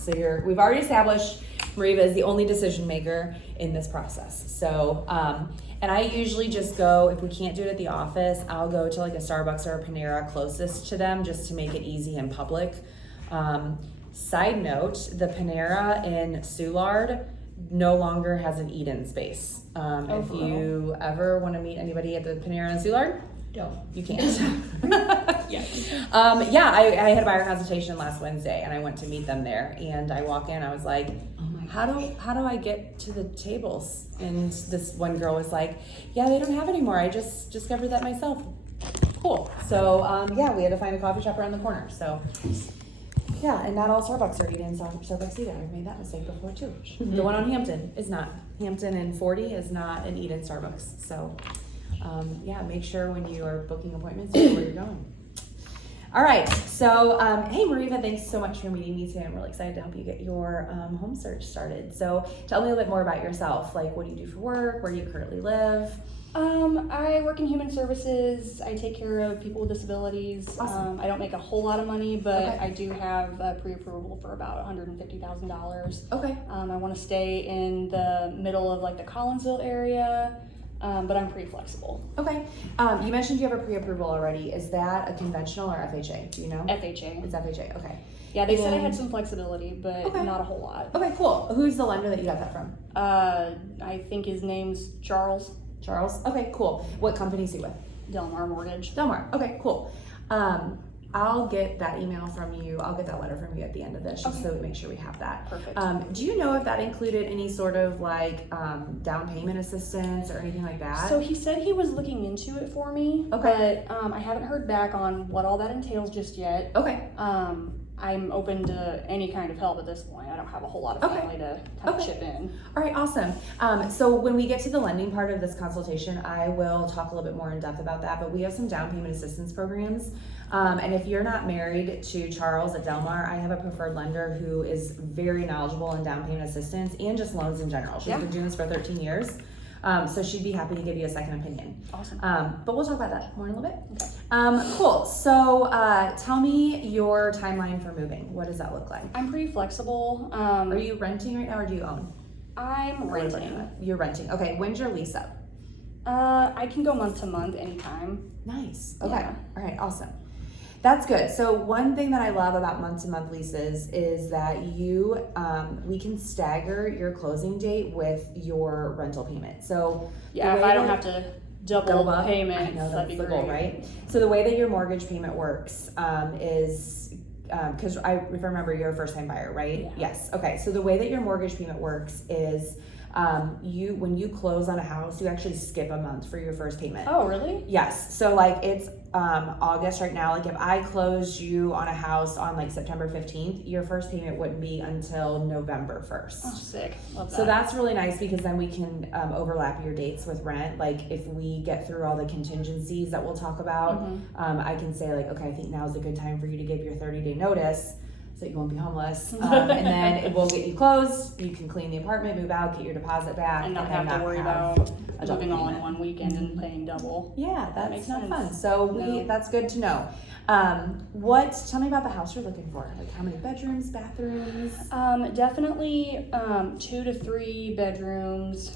So we've already established Mariva is the only decision maker in this process. So, and I usually just go, if we can't do it at the office, I'll go to like a Starbucks or a Panera closest to them just to make it easy in public. Side note, the Panera in Soulard no longer has an eat-in space. If you ever want to meet anybody at the Panera in Soulard, you can't. I had a buyer consultation last Wednesday and I went to meet them there, and I walk in, I was like, how do I get to the tables? And this one girl was like, yeah, they don't have it anymore. I just discovered that myself. Cool. So we had to find a coffee shop around the corner. So yeah, and not all Starbucks are eating Starbucks either. I've made that mistake before too. Mm-hmm. The one on Hampton is not. Hampton and 40 is not an eat-in Starbucks. So make sure when you are booking appointments, you know where you're going. All right, so hey Mariva, thanks so much for meeting me today. I'm really excited to help you get your home search started. So tell me a little bit more about yourself. Like, what do you do for work? Where do you currently live? I work in human services. I take care of people with disabilities. Awesome. I don't make a whole lot of money, but Okay. I do have a pre-approval for about $150,000. Okay. I want to stay in the middle of like the Collinsville area. But I'm pretty flexible. Okay. You mentioned you have a pre-approval already. Is that a conventional or FHA? Do you know? FHA. It's FHA. Okay. Yeah, they said I had some flexibility, but not a whole lot. Okay, cool. Who's the lender that you got that from? I think his name's Charles. Charles? Okay, cool. What company is he with? Delmar Mortgage. Delmar. Okay, cool. I'll get that email from you. I'll get that letter from you at the end of this, just so we make sure we have that. Perfect. Do you know if that included any sort of like down payment assistance or anything like that? So he said he was looking into it for me, but I haven't heard back on what all that entails just yet. Okay. I'm open to any kind of help at this point. I don't have a whole lot of family to kind of chip in. All right, awesome. So when we get to the lending part of this consultation, I will talk a little bit more in depth about that, but we have some down payment assistance programs. And if you're not married to Charles at Delmar, I have a preferred lender who is very knowledgeable in down payment assistance and just loans in general. She's been doing this for 13 years. So she'd be happy to give you a second opinion. Awesome. But we'll talk about that more in a little bit. Okay. Cool. So tell me your timeline for moving. What does that look like? I'm pretty flexible. Are you renting right now or do you own? I'm renting. You're renting. Okay. When's your lease up? I can go month to month anytime. Nice. Okay. Yeah. All right. Awesome. That's good. So one thing that I love about month-to-month leases is that we can stagger your closing date with your rental payment. So yeah, if I don't have to double up payment, I know that'd that's be the great. goal, right? So the way that your mortgage payment works is because if I remember, you're a first-time buyer, right? Yeah. Yes. Okay. So the way that your mortgage payment works is when you close on a house, you actually skip a month for your first payment. Oh, really? Yes. So like it's August right now. Like if I closed you on a house on like September 15th, your first payment wouldn't be until November 1st. Oh, sick. Love that. So that's really nice because then we can overlap your dates with rent. Like if we get through all the contingencies that we'll talk about, I can say like, okay, I think now's a good time for you to give your 30-day notice so you won't be homeless. And then it will get you closed. You can clean the apartment, move out, get your deposit back. and not have to worry about moving all in one weekend and paying double. Yeah, that makes not fun. sense. So that's good to know. Tell me about the house you're looking for. Like how many bedrooms, bathrooms? Definitely 2 to 3 bedrooms,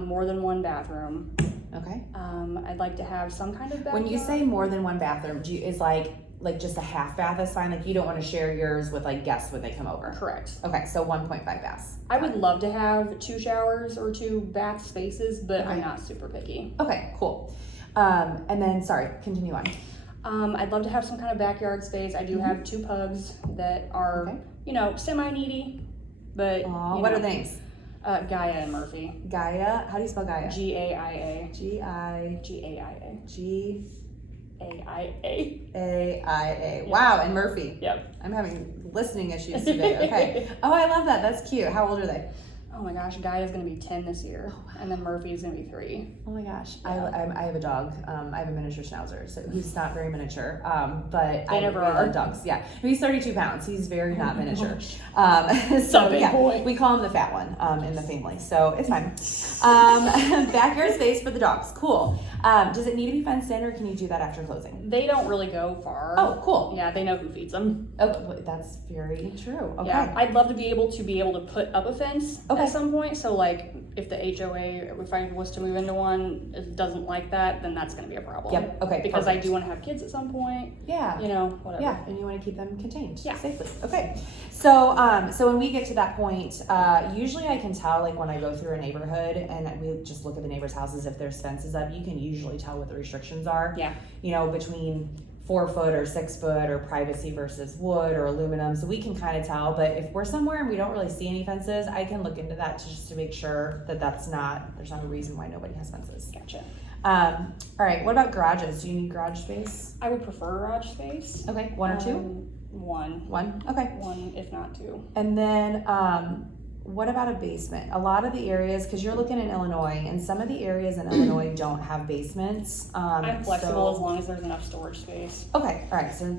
more than one bathroom. Okay. I'd like to have some kind of backyard. When you say more than one bathroom, is like just a half bath is fine? Like you don't want to share yours with like guests when they come over? Correct. Okay, so 1.5 baths. I would love to have 2 showers or 2 bath spaces, but I'm not super picky. Okay, cool. And then, sorry, continue on. I'd love to have some kind of backyard space. I do have 2 pugs that are, semi-needy, but What are their names? Gaia and Murphy. Gaia, how do you spell Gaia? G-A-I-A. G-I-G-A-I-A. A-I-A. Wow, and Murphy. Yep. I'm having listening issues today. Okay. Oh, I love that. That's cute. How old are they? Oh my gosh, Guy is going to be 10 this year, and then Murphy is going to be 3. Oh my gosh, Yeah. I have a dog. I have a miniature schnauzer, so who's not very miniature. But They never I are. love dogs. Yeah, he's 32 pounds. He's very not miniature. So big boy. We call him the fat one in the family, so it's fine. Backyard space for the dogs. Cool. Does it need to be fenced in, or can you do that after closing? They don't really go far. Oh, cool. Yeah, they know who feeds them. Oh, that's very true. Okay. Yeah, I'd love to be able to put up a fence Okay. at some point. So like, if the HOA, if I was to move into one, doesn't like that, then that's going to be a problem. Yep. Okay. Because perfect. I do want to have kids at some point. Yeah. You know, whatever. Yeah, and you want to keep them contained safely. Okay. So when we get to that point, usually I can tell, like when I go through a neighborhood and we just look at the neighbors' houses, if there's fences up, you can usually tell what the restrictions are. Yeah. You know, between 4 foot or 6 foot or privacy versus wood or aluminum. So we can kind of tell, but if we're somewhere and we don't really see any fences, I can look into that just to make sure that there's not a reason why nobody has fences. Gotcha. All right. What about garages? Do you need garage space? I would prefer garage space. Okay. 1 or 2? 1. 1. Okay. 1, if not 2. And then, what about a basement? A lot of the areas, because you're looking in Illinois, and some of the areas in Illinois don't have basements. I'm flexible as long as there's enough storage space. Okay, all right. So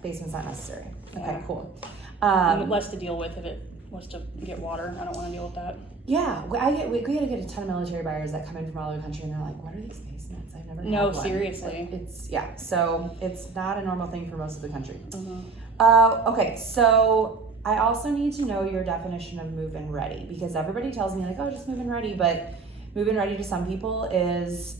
basement's not necessary. Okay, Yeah. cool. Less to deal with if it was to get water. I don't want to deal with that. Yeah, we get a ton of military buyers that come in from all over the country, and they're like, "What are these basements? I've never." No, had one." seriously. So it's not a normal thing for most of the country. Mm-hmm. Okay, so I also need to know your definition of move-in ready, because everybody tells me like, oh, just move-in ready, but move-in ready to some people is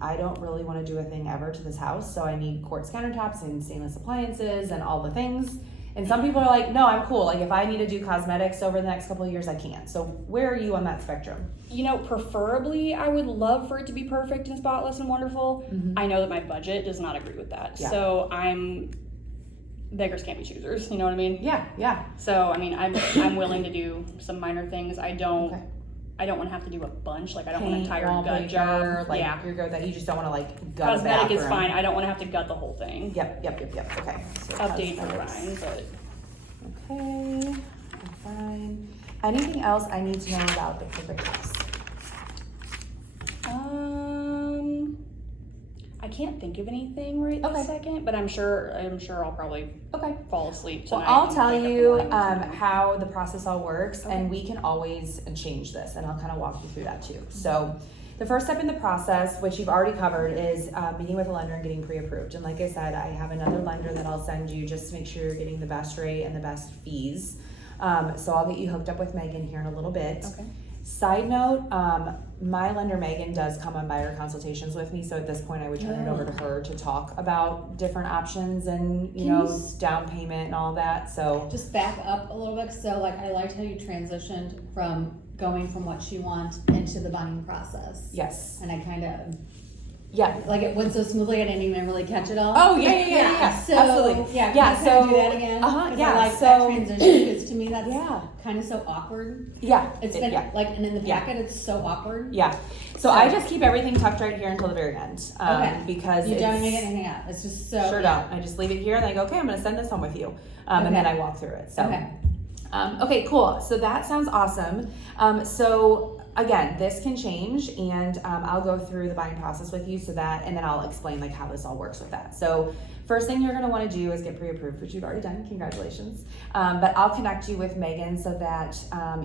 I don't really want to do a thing ever to this house, so I need quartz countertops and stainless appliances and all the things. And some people are like, no, I'm cool. Like if I need to do cosmetics over the next couple of years, I can. So where are you on that spectrum? You know, preferably, I would love for it to be perfect and spotless and wonderful. Mm-hmm. I know that my budget does not agree with that. Yeah. So beggars can't be choosers. You know what I mean? Yeah. So I mean, I'm willing to do some minor things. I don't want to have to do a bunch. Like I don't want an entire gut job. Like yeah. your gut that you just don't want to like gut a Cosmetic is bathroom. fine. I don't want to have to gut the whole thing. Yep. Okay. So Updates are cosmetics. fine, but Okay, fine. Anything else I need to know about the perfect house? I can't think of anything right Okay. this second, but I'm sure I'll probably fall asleep Well, tonight. I'll and tell wake up in the you morning and something. how the process all works, Okay. and we can always change this, and I'll kind of walk you through that too. So the first step in the process, which you've already covered, is meeting with a lender and getting pre-approved. And like I said, I have another lender that I'll send you just to make sure you're getting the best rate and the best fees. So I'll get you hooked up with Megan here in a little bit. Okay. Side note, my lender Megan does come on buyer consultations with me, so at this point I would turn it over to her to talk about different options and down payment and all that. So Just back up a little bit. So like I liked how you transitioned from going from what she wants into the buying process. yes, And I kind of yeah. it went so smoothly. I didn't even really catch it all. Oh yeah. So Absolutely. yeah, Yeah, can you kinda so- do that again? uh-huh, 'Cause yeah, I like so- that transition because to me that's Yeah. kind of so awkward. Yeah, It's been yeah. like, and in the Yeah. packet it's so awkward. Yeah. So I just keep everything tucked right here until the very end. Okay. Because You it's, don't make anything up. It's just so sure don't. I just leave it here and I go, okay, I'm gonna send this home with you. And then I walk through it. So Okay. Okay, cool. So that sounds awesome. So again, this can change, and I'll go through the buying process with you and then I'll explain like how this all works with that. So first thing you're gonna wanna do is get pre-approved, which you've already done, congratulations. But I'll connect you with Megan so that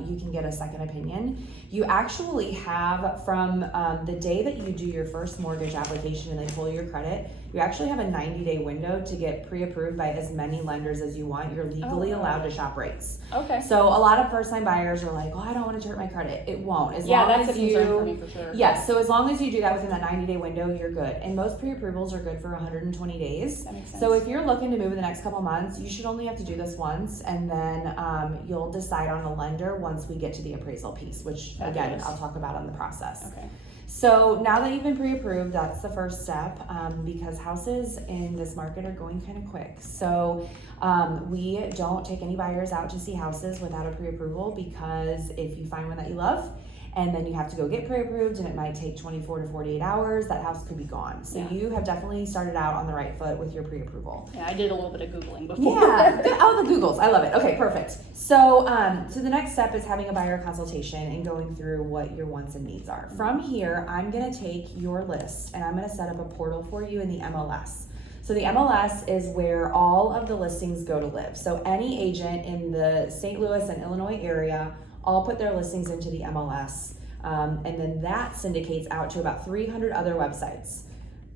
you can get a second opinion. You actually have from the day that you do your first mortgage application and they pull your credit, you actually have a 90-day window to get pre-approved by as many lenders as you want. You're legally allowed to shop rates. Okay. So a lot of first-time buyers are like, oh, I don't want to hurt my credit. It won't. As long That's as a concern for me for sure. Yes, so as long as you do that within that 90-day window, you're good. And most pre-approvals are good for 120 days. That makes sense. So if you're looking to move in the next couple months, you should only have to do this once, and then you'll decide on a lender once we get to the appraisal piece, which again, Fabulous. I'll talk about on the process. Okay. So now that you've been pre-approved, that's the first step, because houses in this market are going kind of quick. So we don't take any buyers out to see houses without a pre-approval, because if you find one that you love and then you have to go get pre-approved and it might take 24 to 48 hours, that house could be gone. So you have definitely started out on the right foot with your pre-approval. Yeah, I did a little bit of Googling before. Yeah, oh, the Googles, I love it. Okay, perfect. So, so the next step is having a buyer consultation and going through what your wants and needs are. From here, I'm gonna take your list and I'm gonna set up a portal for you in the MLS. So the MLS is where all of the listings go to live. So any agent in the St. Louis and Illinois area all put their listings into the MLS. And then that syndicates out to about 300 other websites.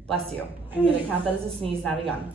Bless you. I'm gonna count that as a sneeze, not a yawn.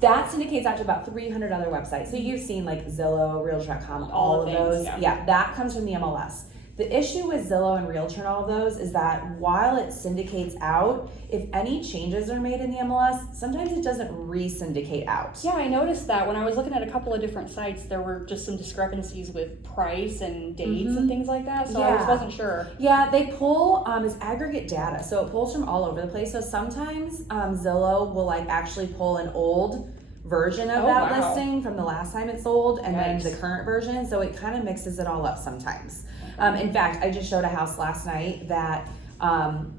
That syndicates out to about 300 other websites. So you've seen like Zillow, Realtor.com, all of those. Yeah, that comes from the MLS. The issue with Zillow and Realtor and all of those is that while it syndicates out, if any changes are made in the MLS, sometimes it doesn't re-syndicate out. Yeah, I noticed that when I was looking at a couple of different sites, there were just some discrepancies with price and dates and things like that. So I just wasn't sure. Yeah, they pull as aggregate data, so it pulls from all over the place. So sometimes Zillow will like actually pull an old version of that listing from the last time it sold and then the current version. So it kind of mixes it all up sometimes. In fact, I just showed a house last night that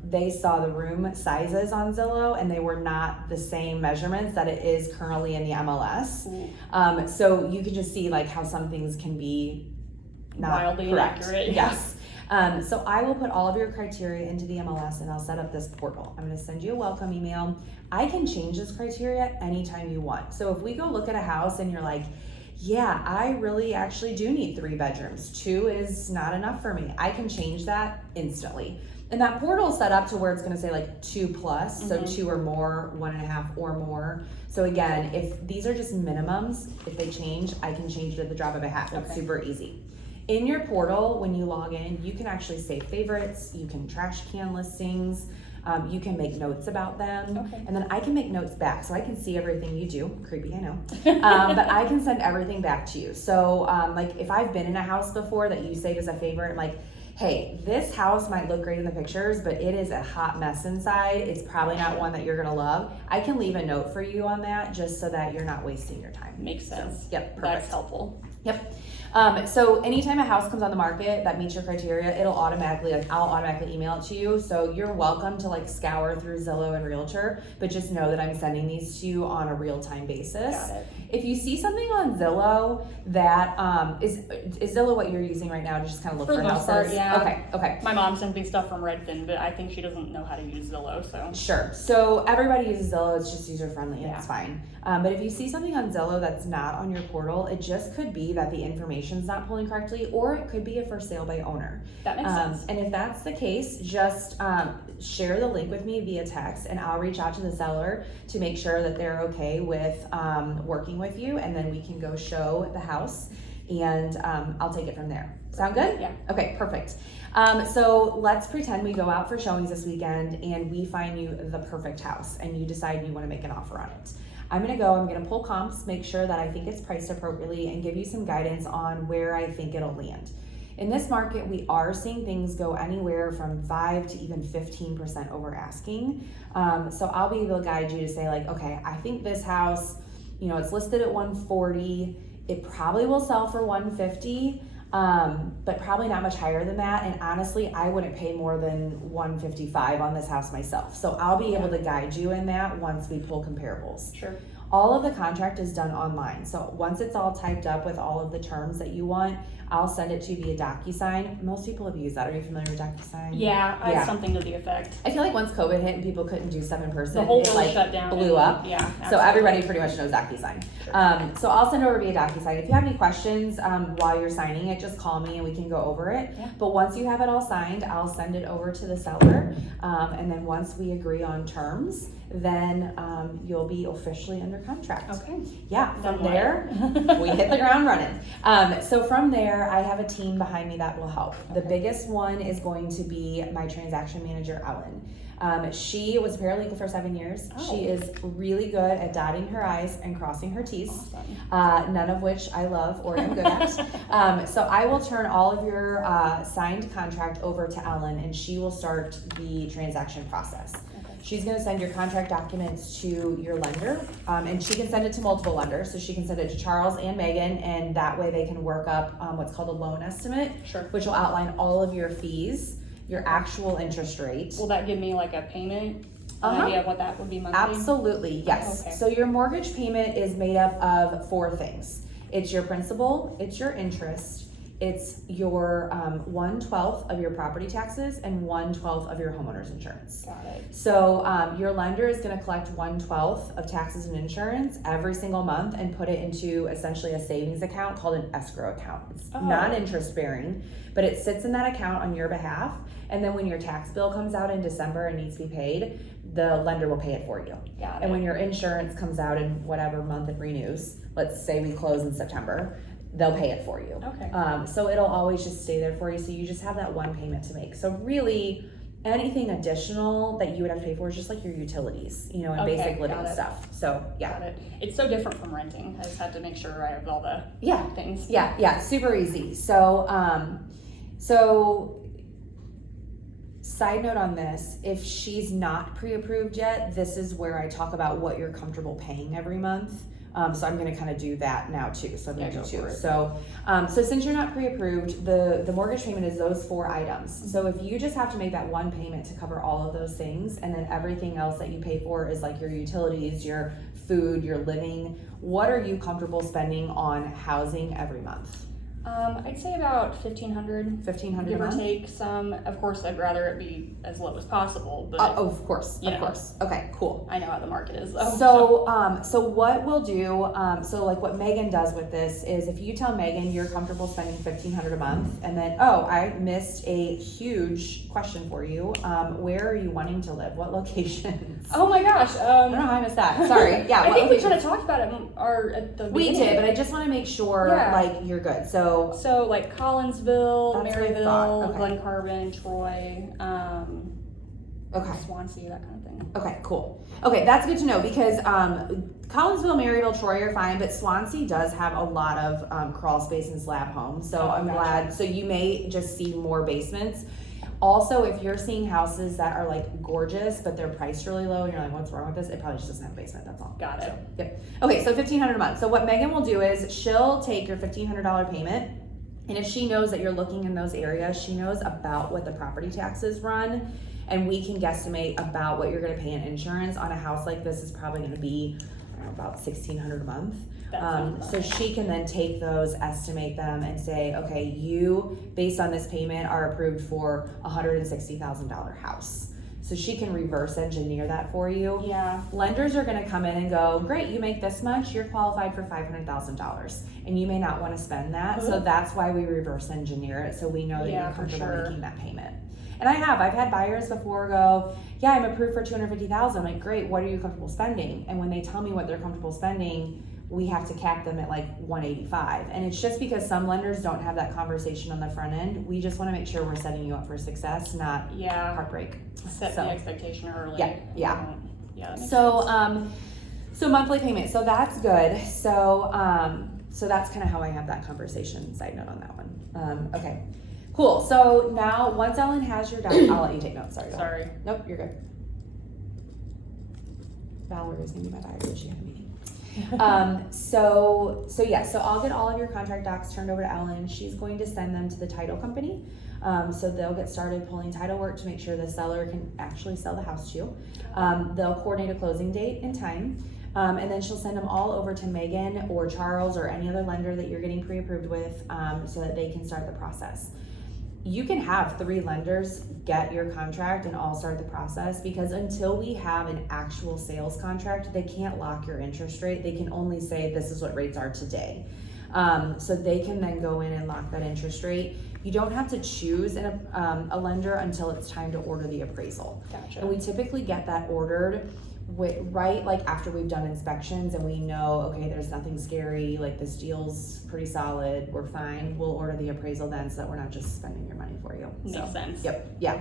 they saw the room sizes on Zillow and they were not the same measurements that it is currently in the MLS. So you can just see like how some things can be not wildly correct. Inaccurate. Yes. So I will put all of your criteria into the MLS and I'll set up this portal. I'm going to send you a welcome email. I can change this criteria anytime you want. So if we go look at a house and you're like, yeah, I really actually do need 3 bedrooms. 2 is not enough for me. I can change that instantly. And that portal is set up to where it's going to say like 2+, so 2 or more, 1.5 or more. So again, if these are just minimums, if they change, I can change it at the drop of a hat. It's super easy. In your portal, when you log in, you can actually save favorites, you can trash can listings, you can make notes about them, and then I can make notes back, so I can see everything you do. Creepy, I know. But I can send everything back to you. So like if I've been in a house before that you saved as a favorite, I'm like, hey, this house might look great in the pictures, but it is a hot mess inside. It's probably not one that you're gonna love. I can leave a note for you on that just so that you're not wasting your time. Makes sense. So, yep, perfect. That's helpful. Yep. So anytime a house comes on the market that meets your criteria, it'll automatically, like I'll automatically email it to you. So you're welcome to like scour through Zillow and Realtor, but just know that I'm sending these to you on a real-time basis. Got it. If you see something on Zillow that, is Zillow what you're using right now to just kind of look for houses? Part, yeah. Okay. My mom sends me stuff from Redfin, but I think she doesn't know how to use Zillow, so. Sure. So everybody uses Zillow. It's just user-friendly and it's fine. But if you see something on Zillow that's not on your portal, it just could be that the information's not pulling correctly, or it could be a for sale by owner. That makes sense. And if that's the case, just share the link with me via text and I'll reach out to the seller to make sure that they're okay with working with you, and then we can go show the house and I'll take it from there. Sound good? Yeah. Okay, perfect. So let's pretend we go out for showings this weekend and we find you the perfect house and you decide you want to make an offer on it. I'm gonna pull comps, make sure that I think it's priced appropriately, and give you some guidance on where I think it'll land. In this market, we are seeing things go anywhere from 5 to even 15% over asking. So I'll be able to guide you to say like, okay, I think this house, you know, it's listed at 140. It probably will sell for 150. But probably not much higher than that. And honestly, I wouldn't pay more than 155 on this house myself. So I'll be able to guide you in that once we pull comparables. Sure. All of the contract is done online. So once it's all typed up with all of the terms that you want, I'll send it to you via DocuSign. Most people have used that. Are you familiar with DocuSign? Yeah, I had something to the effect. I feel like once COVID hit and people couldn't do stuff in person, the whole it world shut down. blew up. Yeah, absolutely. So everybody pretty much knows DocuSign. Sure. So I'll send it over via DocuSign. If you have any questions while you're signing it, just call me and we can go over it. Yeah. But once you have it all signed, I'll send it over to the seller. And then once we agree on terms, then you'll be officially under contract. Okay. Yeah, Done from there, we hit the ground running. So from there, I have a team behind me that will help. The biggest one is going to be my transaction manager, Ellen. She was paralegal for 7 years. Oh. She is really good at dotting her I's and crossing her T's, Awesome. none of which I love or am good at. So I will turn all of your signed contract over to Ellen, and she will start the transaction process. She's going to send your contract documents to your lender, and she can send it to multiple lenders. So she can send it to Charles and Megan, and that way they can work up what's called a loan estimate, Sure. which will outline all of your fees, your actual interest rate. Will that give me like a payment? An Uh-huh. idea of what that would be monthly? Absolutely, yes. Okay. So your mortgage payment is made up of 4 things. It's your principal, it's your interest, it's your 1/12 of your property taxes, and 1/12 of your homeowner's insurance. Got it. So your lender is going to collect 1/12 of taxes and insurance every single month and put it into essentially a savings account called an escrow account. It's Oh. non-interest bearing, but it sits in that account on your behalf. And then when your tax bill comes out in December and needs to be paid, the lender will pay it for you. Got it. And when your insurance comes out in whatever month it renews, let's say we close in September, they'll pay it for you. Okay. So it'll always just stay there for you. So you just have that one payment to make. So really, anything additional that you would have to pay for is just like your utilities, and Okay, basic living got it. stuff. So yeah. Got it. It's so different from renting. I just had to make sure I have all the Yeah. things. Yeah, super easy. So, side note on this, if she's not pre-approved yet, this is where I talk about what you're comfortable paying every month. So I'm going to kind of do that now too. So I'm going to Yeah, do go 2. for it. So since you're not pre-approved, the mortgage payment is those 4 items. So if you just have to make that one payment to cover all of those things, and then everything else that you pay for is like your utilities, your food, your living, what are you comfortable spending on housing every month? I'd say about $1,500. $1,500 Give a or month? take some. Of course, I'd rather it be as low as possible, but Oh, of course, you of know. course. Okay, cool. I know how the market is though. So what we'll do, so like what Megan does with this is if you tell Megan you're comfortable spending $1,500 a month, and then, I missed a huge question for you. Where are you wanting to live? What locations? Oh my gosh. I don't know how I missed that. Sorry. Yeah. I what think we locations? kind of talked about it at the We beginning. did, but I just want to make sure Yeah. like you're good. So like Collinsville, That's what I thought. Maryville, Okay. Glen Carbon, Troy, Okay. Swansea, that kind of thing. Okay, cool. Okay, that's good to know because Collinsville, Maryville, Troy are fine, but Swansea does have a lot of crawl space and slab homes. So Oh, I'm gotcha. glad. So you may just see more basements. Also, if you're seeing houses that are like gorgeous, but they're priced really low, and you're like, what's wrong with this? It probably just doesn't have a basement. That's all. Got it. So, yep. Okay, so $1,500 a month. So what Megan will do is she'll take your $1,500 payment, and if she knows that you're looking in those areas, she knows about what the property taxes run, and we can guesstimate about what you're going to pay in insurance on a house like this is probably going to be about $1,600 a month. That sounds So about right. she can then take those, estimate them, and say, okay, you, based on this payment, are approved for a $160,000 house. So she can reverse engineer that for you. Yeah. Lenders are going to come in and go, great, you make this much, you're qualified for $500,000, and you may not want to spend that. So that's why we reverse engineer it, so we know that Yeah, you're for comfortable sure. making that payment. And I've had buyers before go, yeah, I'm approved for $250,000. I'm like, great, what are you comfortable spending? And when they tell me what they're comfortable spending, we have to cap them at like $185. And it's just because some lenders don't have that conversation on the front end. We just want to make sure we're setting you up for success, not Yeah. heartbreak. Set So- the expectation early. Yeah, yeah. Yeah. that makes So, sense. so monthly payment. So that's good. So that's kind of how I have that conversation. Side note on that one. Okay, cool. So now once Ellen has your doc, I'll let you take notes. Sorry. go ahead. Sorry. Nope, you're good. Valerie is gonna be my buyer, but she had a meeting. So I'll get all of your contract docs turned over to Ellen. She's going to send them to the title company. So they'll get started pulling title work to make sure the seller can actually sell the house to you. They'll coordinate a closing date and time. And then she'll send them all over to Megan or Charles or any other lender that you're getting pre-approved with, so that they can start the process. You can have 3 lenders get your contract and all start the process, because until we have an actual sales contract, they can't lock your interest rate. They can only say this is what rates are today. So they can then go in and lock that interest rate. You don't have to choose a lender until it's time to order the appraisal. Gotcha. And we typically get that ordered right like after we've done inspections and we know, okay, there's nothing scary, like this deal's pretty solid, we're fine, we'll order the appraisal then so that we're not just spending your money for you. Makes sense. Yep, yeah.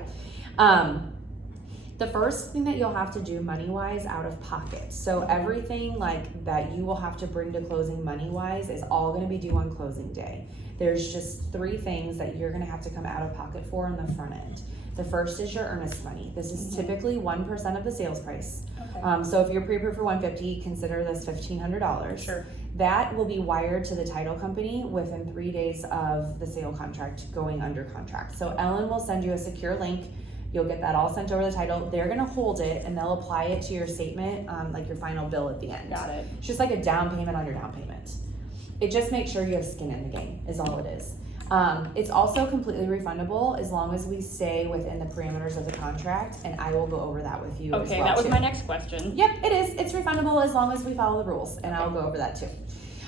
The first thing that you'll have to do money-wise out of pocket. So everything like that you will have to bring to closing money-wise is all gonna be due on closing day. There's just 3 things that you're gonna have to come out of pocket for in the front end. The first is your earnest money. This is typically 1% of the sales price. Okay. So if you're pre-approved for $150, consider this $1,500. Sure. That will be wired to the title company within 3 days of the sale contract going under contract. So Ellen will send you a secure link. You'll get that all sent over the title. They're gonna hold it and they'll apply it to your statement, like your final bill at the end. Got it. It's just like a down payment on your down payment. It just makes sure you have skin in the game is all it is. It's also completely refundable as long as we stay within the parameters of the contract, and I will go over that with you as Okay, well that was too. my next question. Yep, it is. It's refundable as long as we follow the rules, and I'll go over that too.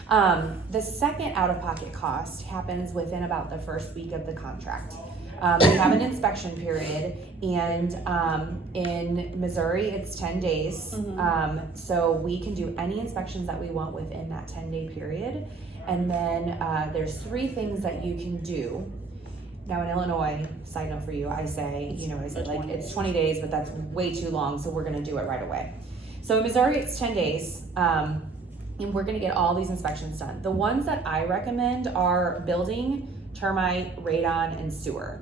The second out-of-pocket cost happens within about the first week of the contract. We have an inspection period, and in Missouri, it's 10 days. So we can do any inspections that we want within that 10-day period. And then there's 3 things that you can do. Now in Illinois, side note for you, I say, I say like it's 20 days, but that's way too long, so we're gonna do it right away. So in Missouri, it's 10 days, and we're gonna get all these inspections done. The ones that I recommend are building, termite, radon, and sewer.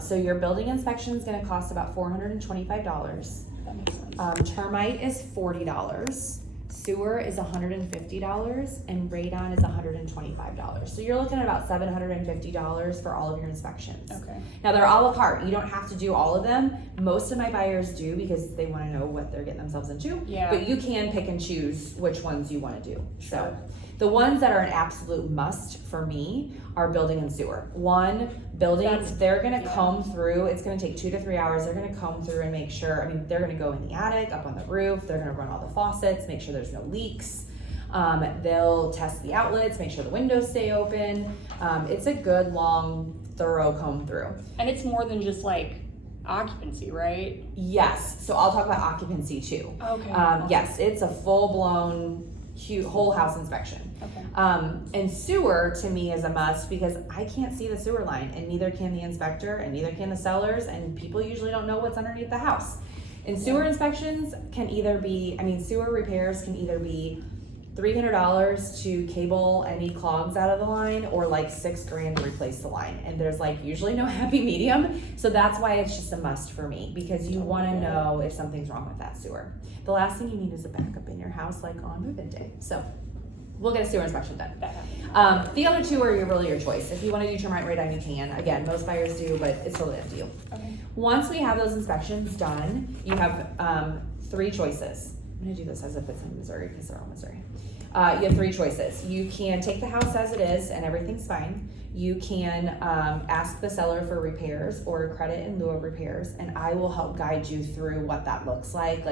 So your building inspection is gonna cost about $425. That makes sense. Termite is $40. Sewer is $150 and radon is $125. So you're looking at about $750 for all of your inspections. Okay. Now they're a la carte. You don't have to do all of them. Most of my buyers do because they want to know what they're getting themselves into. Yeah. But you can pick and choose which ones you want to do. Sure. So the ones that are an absolute must for me are building and sewer. They're gonna comb through, it's gonna take 2 to 3 hours, they're gonna comb through and make sure, they're gonna go in the attic, up on the roof, they're gonna run all the faucets, make sure there's no leaks. They'll test the outlets, make sure the windows stay open. It's a good, long, thorough comb through. And it's more than just like occupancy, right? Yes, so I'll talk about occupancy too. Okay. Yes, it's a full-blown, whole house inspection. Okay. And sewer to me is a must because I can't see the sewer line, and neither can the inspector, and neither can the sellers, and people usually don't know what's underneath the house. And sewer inspections can either be, sewer repairs can either be $300 to cable any clogs out of the line, or like $6,000 to replace the line. And there's like usually no happy medium. So that's why it's just a must for me, because you want to know if something's wrong with that sewer. The last thing you need is a backup in your house, like on move-in day. So we'll get a sewer inspection done. The other 2 are really your choice. If you want to do termite radon, you can. Again, most buyers do, but it's totally up to you. Okay. Once we have those inspections done, you have 3 choices. I'm going to do this as if it's in Missouri because they're all Missouri. You have 3 choices. You can take the house as it is and everything's fine. You can ask the seller for repairs or credit in lieu of repairs, and I will help guide you through what that looks like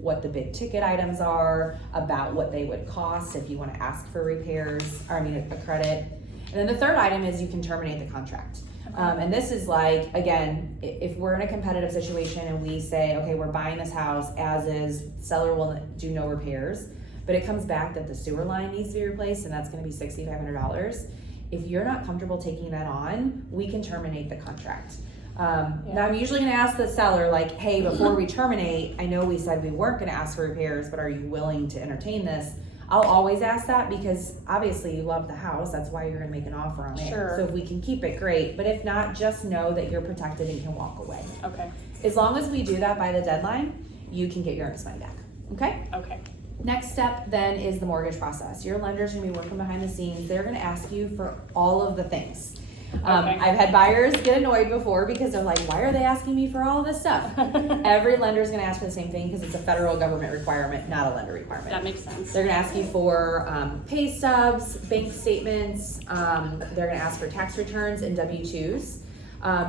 what the big ticket items are, about what they would cost if you want to ask for repairs, or a credit. And then the third item is you can terminate the contract. And this is like, again, if we're in a competitive situation and we say, okay, we're buying this house as is, seller will do no repairs, but it comes back that the sewer line needs to be replaced, and that's gonna be $6,500. If you're not comfortable taking that on, we can terminate the contract. Now I'm usually gonna ask the seller, like, hey, before we terminate, I know we said we weren't gonna ask for repairs, but are you willing to entertain this? I'll always ask that because obviously you love the house, that's why you're gonna make an offer on it. Sure. So if we can keep it, great, but if not, just know that you're protected and can walk away. Okay. As long as we do that by the deadline, you can get your earnest money back, okay? Okay. Next step then is the mortgage process. Your lender's gonna be working behind the scenes. They're gonna ask you for all of the things. I've had buyers get annoyed before because they're like, why are they asking me for all of this stuff? Every lender's gonna ask for the same thing because it's a federal government requirement, not a lender requirement. That makes sense. They're gonna ask you for pay stubs, bank statements, they're gonna ask for tax returns and W-2s.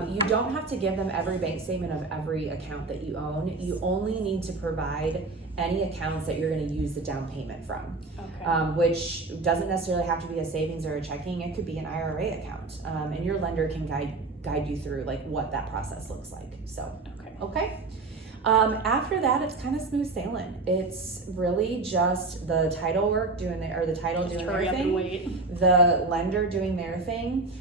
You don't have to give them every bank statement of every account that you own. You only need to provide any accounts that you're gonna use the down payment from. Okay. Which doesn't necessarily have to be a savings or a checking, it could be an IRA account. And your lender can guide you through like what that process looks like, so. Okay. Okay. After that, it's kind of smooth sailing. It's really just the title work doing the title Just doing hurry their up and thing, wait. the lender doing their thing.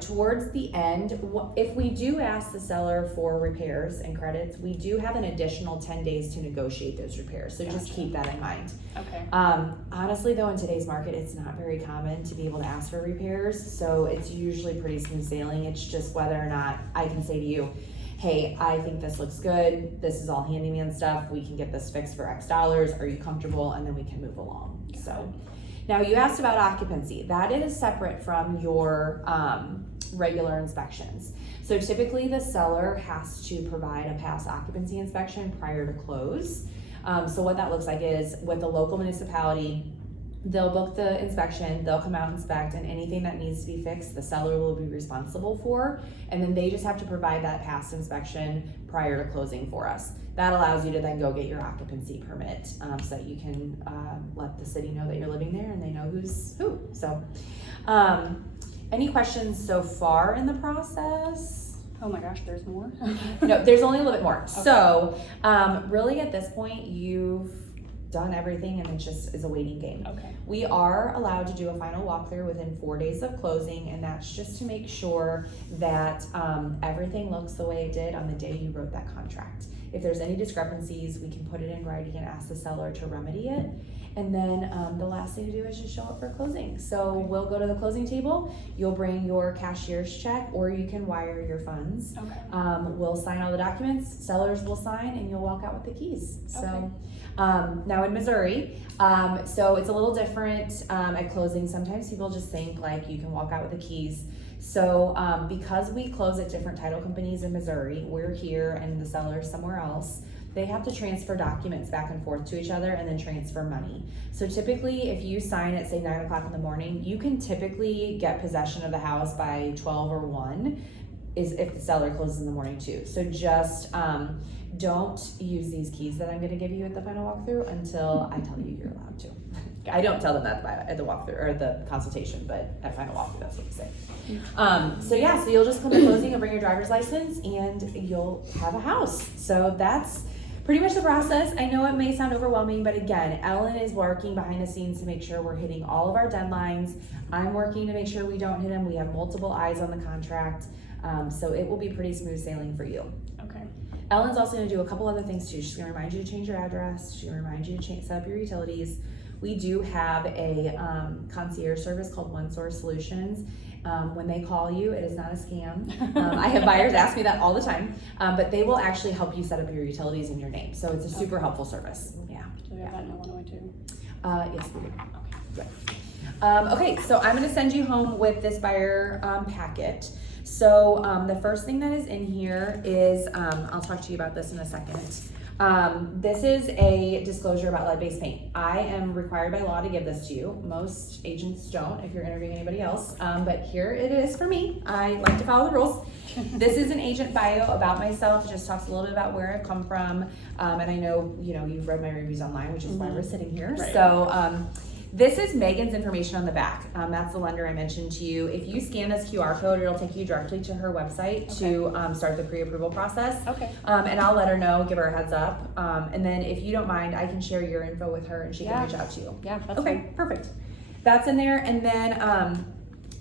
Towards the end, if we do ask the seller for repairs and credits, we do have an additional 10 days to negotiate those repairs. So just keep that in mind. Okay. Honestly though, in today's market, it's not very common to be able to ask for repairs. So it's usually pretty smooth sailing. It's just whether or not I can say to you, hey, I think this looks good. This is all handyman stuff. We can get this fixed for X dollars. Are you comfortable? And then we can move along. So now you asked about occupancy. That is separate from your regular inspections. So typically the seller has to provide a past occupancy inspection prior to close. So what that looks like is with the local municipality, they'll book the inspection, they'll come out and inspect, and anything that needs to be fixed, the seller will be responsible for, and then they just have to provide that past inspection prior to closing for us. That allows you to then go get your occupancy permit, so that you can let the city know that you're living there and they know who's who. So, any questions so far in the process? Oh my gosh, there's more? No, there's only a little bit more. Okay. So, really at this point, you've done everything and it just is a waiting game. Okay. We are allowed to do a final walkthrough within 4 days of closing, and that's just to make sure that everything looks the way it did on the day you wrote that contract. If there's any discrepancies, we can put it in writing and ask the seller to remedy it. And then the last thing to do is just show up for closing. So we'll go to the closing table, you'll bring your cashier's check, or you can wire your funds. Okay. We'll sign all the documents, sellers will sign, and you'll walk out with the keys. So now in Missouri, so it's a little different at closing. Sometimes people just think like you can walk out with the keys. So because we close at different title companies in Missouri, we're here and the seller's somewhere else, they have to transfer documents back and forth to each other and then transfer money. So typically if you sign at say 9 o'clock in the morning, you can typically get possession of the house by 12 or 1 is if the seller closes in the morning too. So just don't use these keys that I'm going to give you at the final walkthrough until I tell you you're allowed to. I don't tell them that at the walkthrough or the consultation, but at final walkthrough, that's what we say. So you'll just come to closing and bring your driver's license and you'll have a house. So that's pretty much the process. I know it may sound overwhelming, but again, Ellen is working behind the scenes to make sure we're hitting all of our deadlines. I'm working to make sure we don't hit them. We have multiple eyes on the contract. So it will be pretty smooth sailing for you. Okay. Ellen's also going to do a couple other things too. She's going to remind you to change your address. She's going to remind you to set up your utilities. We do have a concierge service called One Source Solutions. When they call you, it is not a scam. I have buyers ask me that all the time, but they will actually help you set up your utilities in your name. So it's a super helpful service. Yeah. So we have that in Illinois too? Yes, we do. Good. Okay, so I'm going to send you home with this buyer packet. So the first thing that is in here is, I'll talk to you about this in a second. This is a disclosure about lead-based paint. I am required by law to give this to you. Most agents don't if you're interviewing anybody else, but here it is for me. I like to follow the rules. This is an agent bio about myself. It just talks a little bit about where I've come from, and I know you've read my reviews online, which is why we're sitting here. Right. So this is Megan's information on the back. That's the lender I mentioned to you. If you scan this QR code, it'll take you directly to her website to start the pre-approval process. Okay. And I'll let her know, give her a heads up. And then if you don't mind, I can share your info with her and she can reach out to you. Yeah, that's Okay, fine. perfect. That's in there. And then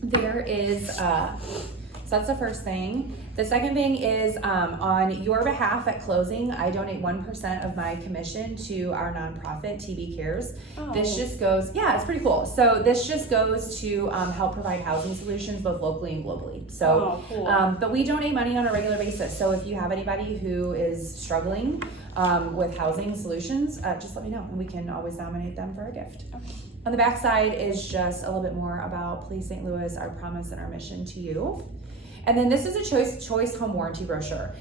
there is, so that's the first thing. The second thing is on your behalf at closing, I donate 1% of my commission to our nonprofit, TB Cares. Oh. This just goes, yeah, it's pretty cool. So this just goes to help provide housing solutions both locally and globally. So, cool. but we donate money on a regular basis. So if you have anybody who is struggling with housing solutions, just let me know and we can always nominate them for a gift. Okay. On the back side is just a little bit more about Police St. Louis, our promise and our mission to you. And then this is a choice home warranty brochure.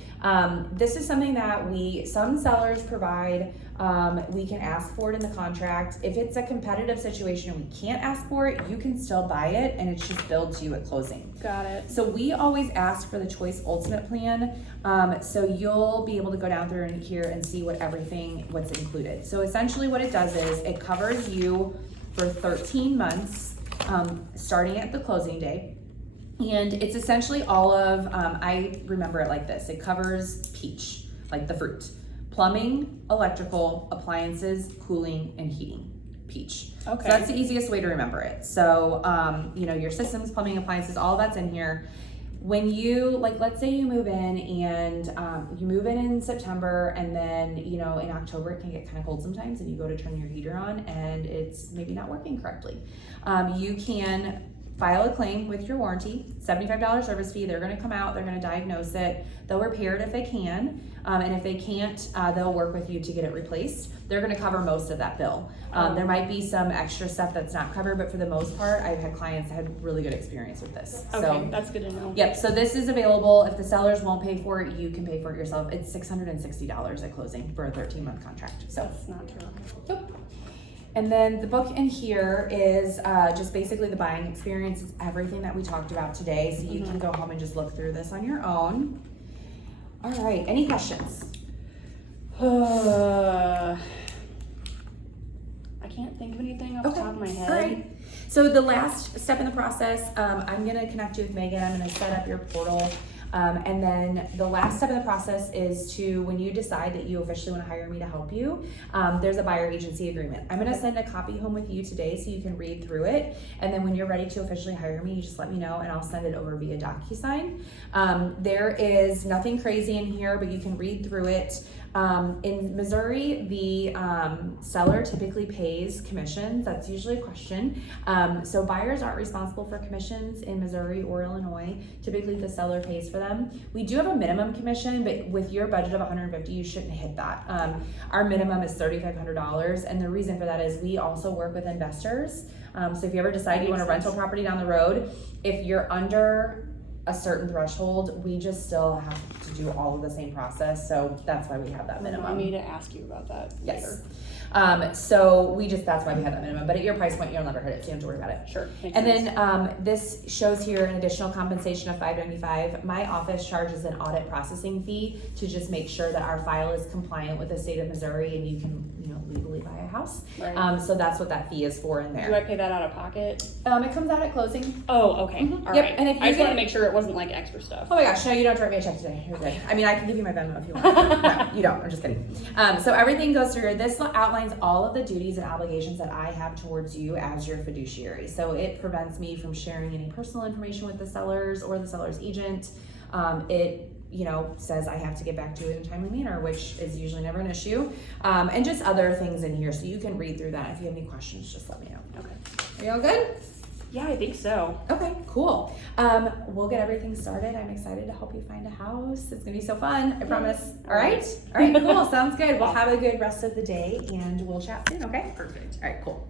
This is something that some sellers provide. We can ask for it in the contract. If it's a competitive situation and we can't ask for it, you can still buy it and it's just billed to you at closing. Got it. So we always ask for the Choice Ultimate Plan. So you'll be able to go down through in here and see what's included. So essentially what it does is it covers you for 13 months, starting at the closing day. And it's essentially all of, I remember it like this. It covers peach, like the fruit, plumbing, electrical, appliances, cooling, and heating. Peach. Okay. So that's the easiest way to remember it. So, you know, your systems, plumbing, appliances, all that's in here. When you, like, let's say you move in and you move in September, and then, you know, in October it can get kind of cold sometimes, and you go to turn your heater on and it's maybe not working correctly. You can file a claim with your warranty, $75 service fee. They're going to come out, they're going to diagnose it, they'll repair it if they can, and if they can't, they'll work with you to get it replaced. They're going to cover most of that bill. There might be some extra stuff that's not covered, but for the most part, I've had clients that had really good experience with this. Okay, So that's good to know. yep, so this is available. If the sellers won't pay for it, you can pay for it yourself. It's $660 at closing for a 13-month contract. So That's not terrible. yep. And then the book in here is just basically the buying experience. It's everything that we talked about today. So you can go home and just look through this on your own. All right, any questions? I can't think of anything off the top of my head. All right. So the last step in the process, I'm gonna connect you with Megan. I'm gonna set up your portal. And then the last step in the process is to, when you decide that you officially want to hire me to help you, there's a buyer agency agreement. I'm going to send a copy home with you today so you can read through it. And then when you're ready to officially hire me, you just let me know and I'll send it over via DocuSign. There is nothing crazy in here, but you can read through it. In Missouri, the seller typically pays commissions. That's usually a question. So buyers aren't responsible for commissions in Missouri or Illinois. Typically the seller pays for them. We do have a minimum commission, but with your budget of $150, you shouldn't hit that. Our minimum is $3,500, and the reason for that is we also work with investors. So if you ever decide you want a rental property down the road, if you're under a certain threshold, we just still have to do all of the same process. So that's why we have that minimum. I need to ask you about that later. So that's why we have that minimum. But at your price point, you'll never hit it, so you don't have to worry about it. Sure. And then this shows here an additional compensation of $595. My office charges an audit processing fee to just make sure that our file is compliant with the state of Missouri and you can, you know, legally buy a house. Right. So that's what that fee is for in there. Do I pay that out of pocket? It comes out at closing. Oh, okay. Mhm. All Yep, right. and if you I just want get- to make sure it wasn't like extra stuff. Oh my gosh, no, you don't have to write me a check today. You're good. I mean, I can give you my Venmo if you want. No, you don't. I'm just kidding. So everything goes through. This outlines all of the duties and obligations that I have towards you as your fiduciary. So it prevents me from sharing any personal information with the sellers or the seller's agent. It, you know, says I have to get back to you in a timely manner, which is usually never an issue. And just other things in here. So you can read through that. If you have any questions, just let me know. Okay. Are you all good? Yeah, I think so. Okay, cool. We'll get everything started. I'm excited to help you find a house. It's gonna be so fun, I promise. All right, cool, sounds good. Well, have a good rest of the day and we'll chat soon, okay? Perfect. All right, cool.